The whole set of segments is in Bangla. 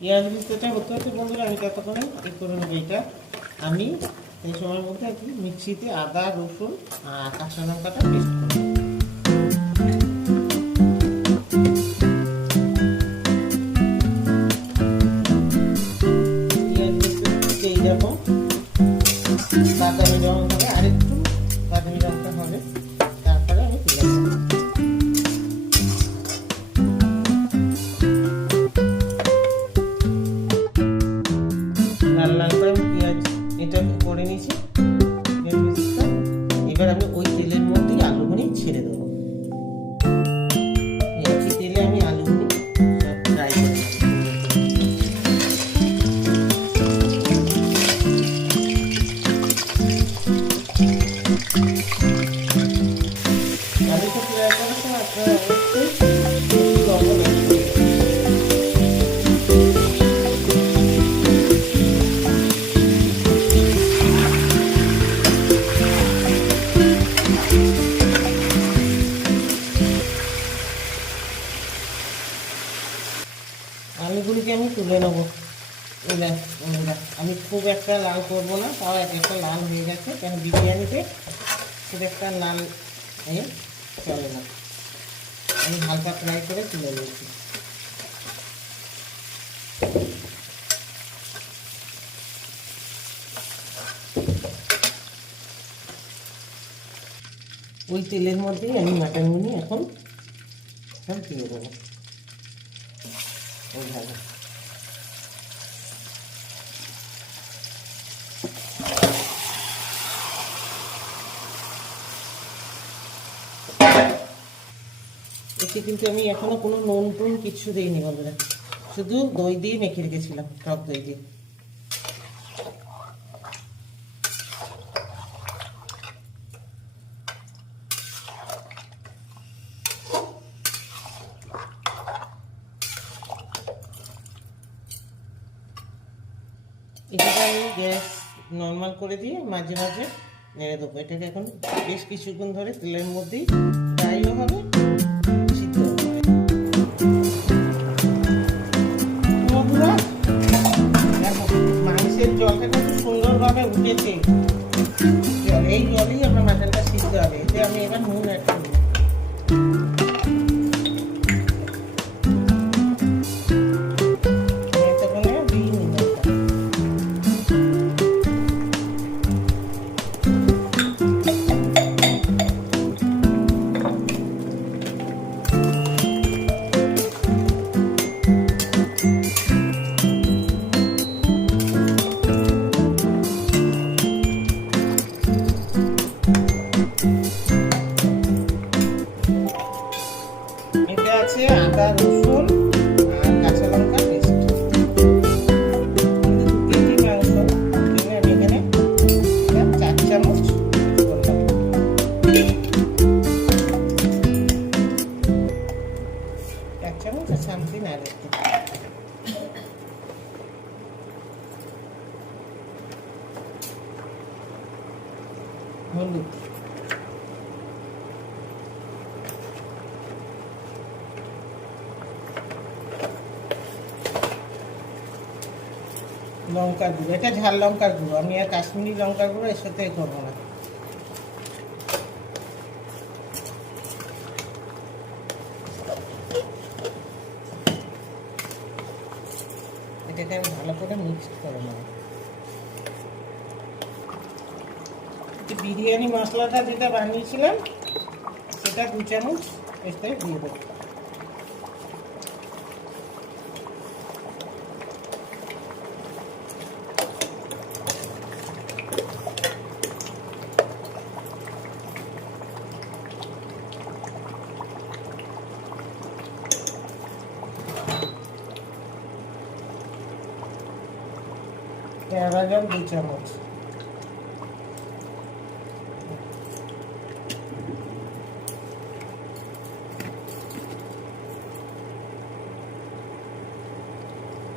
পেঁয়াজ ভিতরটা হতে হতে বন্ধুরা আমি ততক্ষণে ঠিক করে নেবো। এটা আমি এই সময়ের মধ্যে আর কি মিক্সিতে আদা রসুন আর কাঁচা লঙ্কাটা পেস্ট করবো। পেঁয়াজ ভিতরে এইরকম বাদামি রঙ হবে, আরেকটু বাদামি রঙটা হবে, তারপরে আমি তুলে নেবো। লাল লাল করে আমি পেঁয়াজ এটা করে নিয়েছি। এবার আমি ওই তেলের মধ্যেই আলুগুলি ছেড়ে দেবো। একই তেলে আমি আলুগুলি সব ফ্রাই করে নেবো। আলুটা ফ্রাই করার সময় আপনারা অবশ্যই একটু লবণ অ্যাড করবেন। আলুগুলিকে আমি তুলে নেবো। আমি খুব একটা লাল করবো না, তাও একটা লাল হয়ে গেছে, কেন বিরিয়ানিতে খুব একটা লাল হয়ে চলে না। আমি হালকা ফ্রাই করে তুলে নিয়েছি। ওই তেলের মধ্যেই আমি মাটনগুলি এখন দিয়ে দেবো ওইভাবে। এতে কিন্তু আমি এখনো কোনো নুন টুন কিছু দিইনি বন্ধুরা, শুধু দই দিয়ে মেখে রেখেছিলাম, টক দই দিয়ে। এটাকে আমি গ্যাস নর্মাল করে দিয়ে মাঝে মাঝে নেড়ে দেবো। এটাকে এখন বেশ কিছুক্ষণ ধরে তেলের মধ্যেই ফ্রাইও হবে, সিদ্ধ হবে। বন্ধুরা দেখো মাংসের জলটা খুব সুন্দরভাবে উঠেছে। এই জলেই আপনার মাটনটা সিদ্ধ হবে। এতে আমি এবার নুন অ্যাড করবো। এটা আছে আদা রসুন আর কাঁচা লঙ্কা পেস্ট। 2 কেজি মাংস, আমি এখানে 4 চামচ করলাম। 1 চামচ আর সামথিং আর একটু হলুদ, লঙ্কার গুঁড়ো। এটা ঝাল লঙ্কার গুঁড়ো, আমি আর কাশ্মীরি লঙ্কার গুঁড়ো এর সাথে করবো না। এটাকে আমি ভালো করে মিক্স করে নেব। বিরিয়ানি মশলাটা যেটা বানিয়েছিলাম সেটা 2 চামচ এতে দিয়ে দেবো। কেওড়া জল 2 চামচ,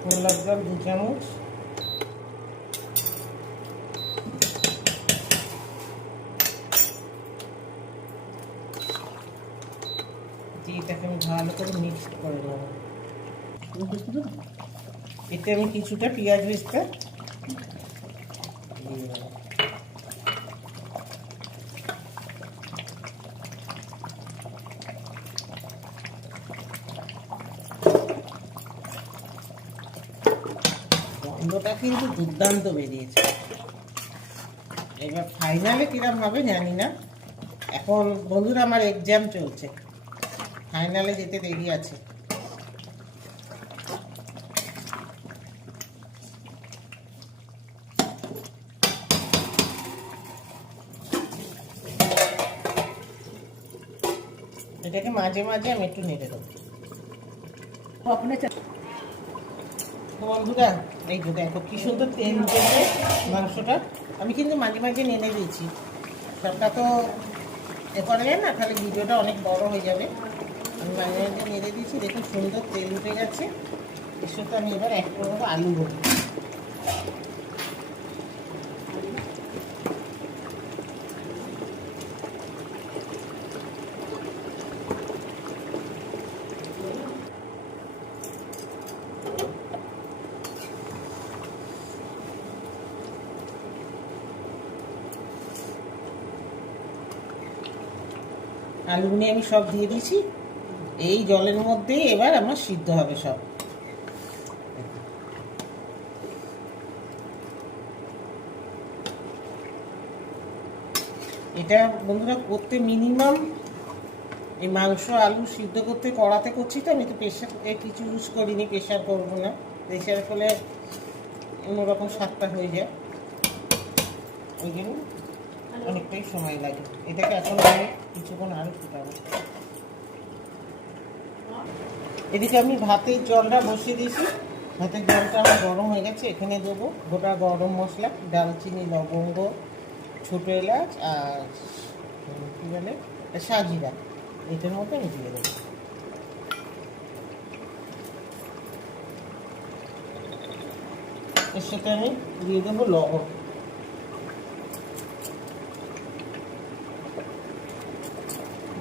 গোলাপ জল 2 চামচ, দিয়ে এটাকে আমি ভালো করে মিক্স করে নেব। এতে আমি কিছুটা পেঁয়াজ বেরেস্তা দিয়ে দেবো। গন্ধটা কিন্তু দুর্দান্ত বেরিয়েছে। এবার ফাইনালে কিরম হবে জানি না। এখন বন্ধুরা আমার এক্সাম চলছে, ফাইনালে যেতে দেরি আছে। এটাকে মাঝে মাঝে আমি একটু নেড়ে দেবো। বন্ধুরা এই তো দেখো কি সুন্দর তেল উঠেছে মাংসটা। আমি কিন্তু মাঝে মাঝে নেড়ে দিয়েছি, সবটা তো এ করা যায় না, তাহলে ভিডিওটা অনেক বড় হয়ে যাবে। আমি মাঝে মাঝে নেড়ে দিয়েছি, দেখুন সুন্দর তেল উঠে গেছে। এর সাথে আমি এবার এক করে দেবো আলু ভর্তা। আলুগুনি আমি সব দিয়ে দিয়েছি, এই জলের মধ্যেই এবার আমার সিদ্ধ হবে সব। এটা বন্ধুরা করতে মিনিমাম এই মাংস আলু সিদ্ধ করতে কড়াতে করছি তো, আমি তো প্রেশার কিছু ইউজ করিনি, প্রেশার করবো না। প্রেশার ফলে অন্যরকম স্বাদটা হয়ে যায়, ওই জন্য অনেকটাই সময় লাগে। এটাকে এখন আমি কিছুক্ষণ আরও ফুটাবো। এদিকে আমি ভাতের জলটা বসিয়ে দিয়েছি, ভাতের জলটা আমার গরম হয়ে গেছে। এখানে দেবো গোটা গরম মশলা, দারচিনি, লবঙ্গ, ছোটো এলাচ আর কী বলে সাজিরা, এটার মধ্যে আমি দিয়ে দেবো। এর সাথে আমি দিয়ে দেবো লবণ।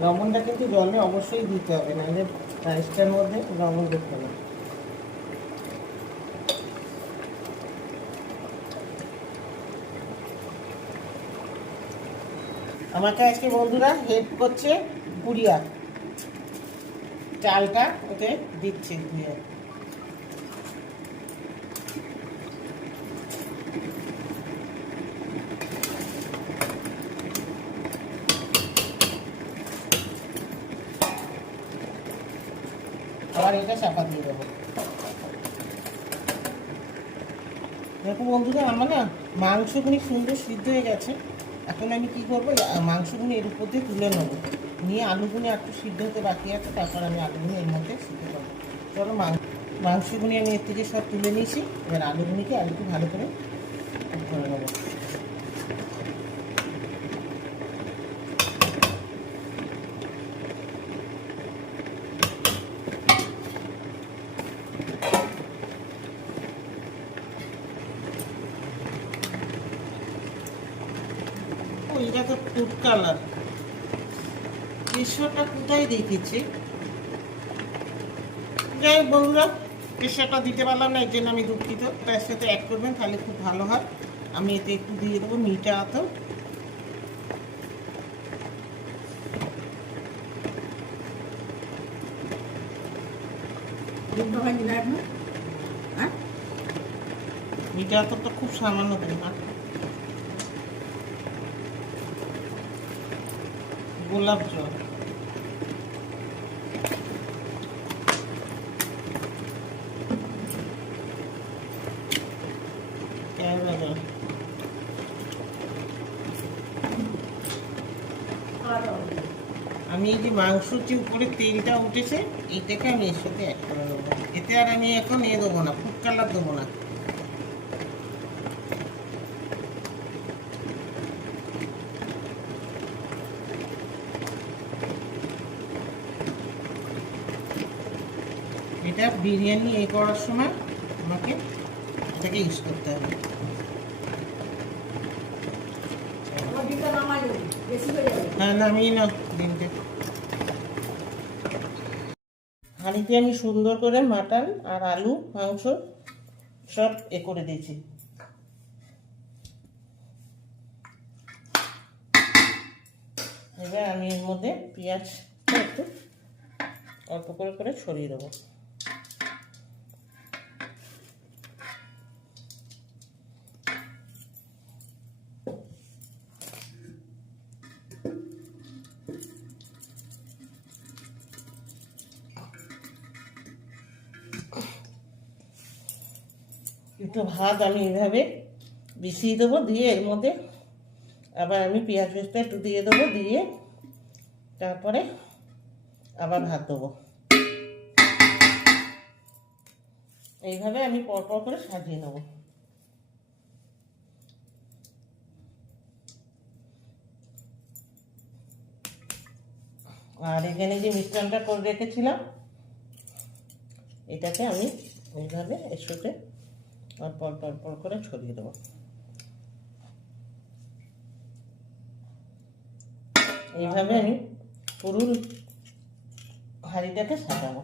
লবণটা কিন্তু জলে অবশ্যই দিতে হবে, নাহলে রাইসটার মধ্যে লবণ করতে হবে। আমাকে আজকে বন্ধুরা হেল্প করছে গুড়িয়া, চালটা ওকে দিচ্ছে গুড়িয়া। আবার এটা চাপা দিয়ে দেবো। দেখো বন্ধুরা আমার না মাংসগুলি সুন্দর সিদ্ধ হয়ে গেছে। এখন আমি কি করবো, মাংসগুলি এর উপর দিয়ে তুলে নেবো, নিয়ে আলুগুলি একটু সিদ্ধ হতে বাকি আছে, তারপর আমি আলুগুলি এর মধ্যে সিদ্ধ করবো। চলো মাংসগুলি আমি এর থেকে সব তুলে নিয়েছি, এবার আলুগুলিকে আর একটু ভালো করে করে নেবো। এটা তো ফুড কালার, কেশরটা কোথায় দেখেছি। যাই হোক বন্ধুরা, কেশরটা দিতে পারলাম না, এর জন্য আমি দুঃখিত। তার সাথে অ্যাড করবেন, তাহলে খুব ভালো হয়। আমি এতে একটু দিয়ে দেবো মিঠা আতর। মিঠা আতরটা খুব সামান্য দেবো। গোলাপ জল, কেওড়া জল, আমি এই যে মাংসর যে উপরে তেলটা উঠেছে এইটাকে আমি এর সাথে অ্যাড করে দেবো। এতে আর আমি এখন দেবো না, ফুড কালার দেবো না। এটা বিরিয়ানি করার সময় আমাকে এটাকে ইউজ করতে হবে। হ্যাঁ নামিয়ে নাও ডিমটা। হাঁড়িতে আমি সুন্দর করে মাটন আর আলু মাংস সব করে দিয়েছি। এবার আমি এর মধ্যে পেঁয়াজ একটু অল্প করে ছড়িয়ে দেবো। একটু ভাত আমি এইভাবে মিশিয়ে দেবো, দিয়ে এর মধ্যে আবার আমি পেঁয়াজ পেস্টটা একটু দিয়ে দেবো, দিয়ে তারপরে আবার ভাত দেবো। এইভাবে আমি পরপর করে সাজিয়ে নেব। আর এখানে যে মিশ্রণটা করে রেখেছিলাম এটাকে আমি এইভাবে এর সাথে পর করে ছড়িয়ে দেবো। এইভাবে আমি পুরো হাঁড়িটাকে সাজাবো।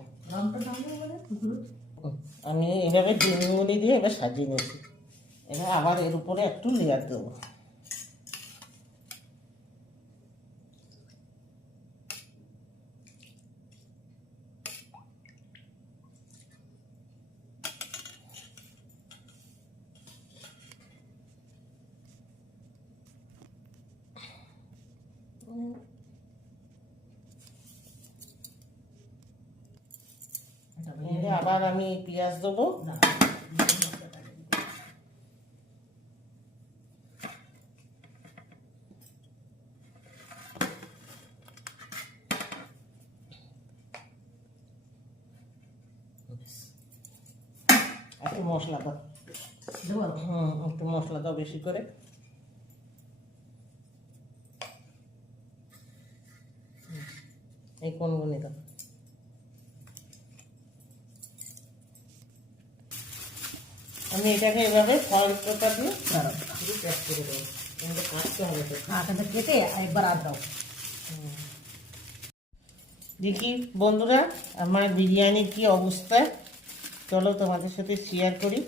আমি এইভাবে ডিমগুলি দিয়ে এবার সাজিয়ে নিয়েছি। এবার আবার এর উপরে একটু লেয়ার দেবো। আবার আমি পেঁয়াজ দেবো। একটু মশলা দাও, একটু মশলা দাও বেশি করে। এই কোনগুলি দাও। আমি এটাকে এভাবে ফয়েল পেপার দিয়ে প্যাক করে দেবো। কিন্তু কাটতে হবে তো, কেটে একবার আর দাও। দেখি বন্ধুরা আমার বিরিয়ানির কি অবস্থা, চলো তোমাদের সাথে শেয়ার করি।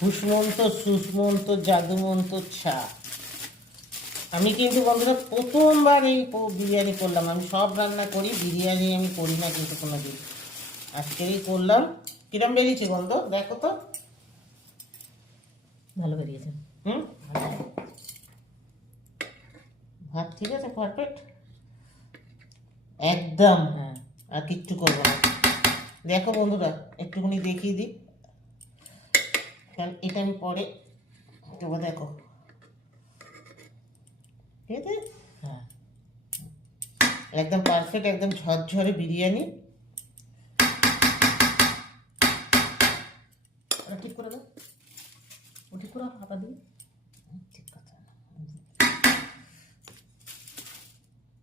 হুসমন্ত সুসমন্ত জাদুমন্ত ছা। আমি কিন্তু বন্ধুরা প্রথমবার এই বিরিয়ানি করলাম। আমি সব রান্না করি, বিরিয়ানি আমি করি না কিন্তু কোনোদিন। আজকেরই করলাম। কিরম বেরিয়েছে গন্ধ দেখো তো? ভালো বেরিয়েছে। ভাত ঠিক আছে, পারফেক্ট একদম। হ্যাঁ, আর কিচ্ছু করবো না। দেখো বন্ধুরা একটুখানি দেখিয়ে দিই, কারণ এটা আমি পরে তবে দেখো। ঠিক আছে, হ্যাঁ, একদম পারফেক্ট, একদম ঝরঝরে বিরিয়ানি। ঠিক করে দাও, ও ঠিক করে হাতা দিই। ঠিক কথা।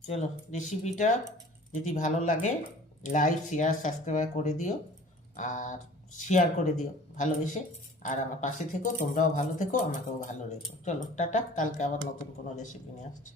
চলো, রেসিপিটা যদি ভালো লাগে লাইক শেয়ার সাবস্ক্রাইব করে দিও, আর শেয়ার করে দিও ভালোবেসে। আর আমার পাশে থেকো, তোমরাও ভালো থেকো, আমাকেও ভালো রেখো। চলো টাটা, কালকে আবার নতুন কোনো রেসিপি নিয়ে আসছি।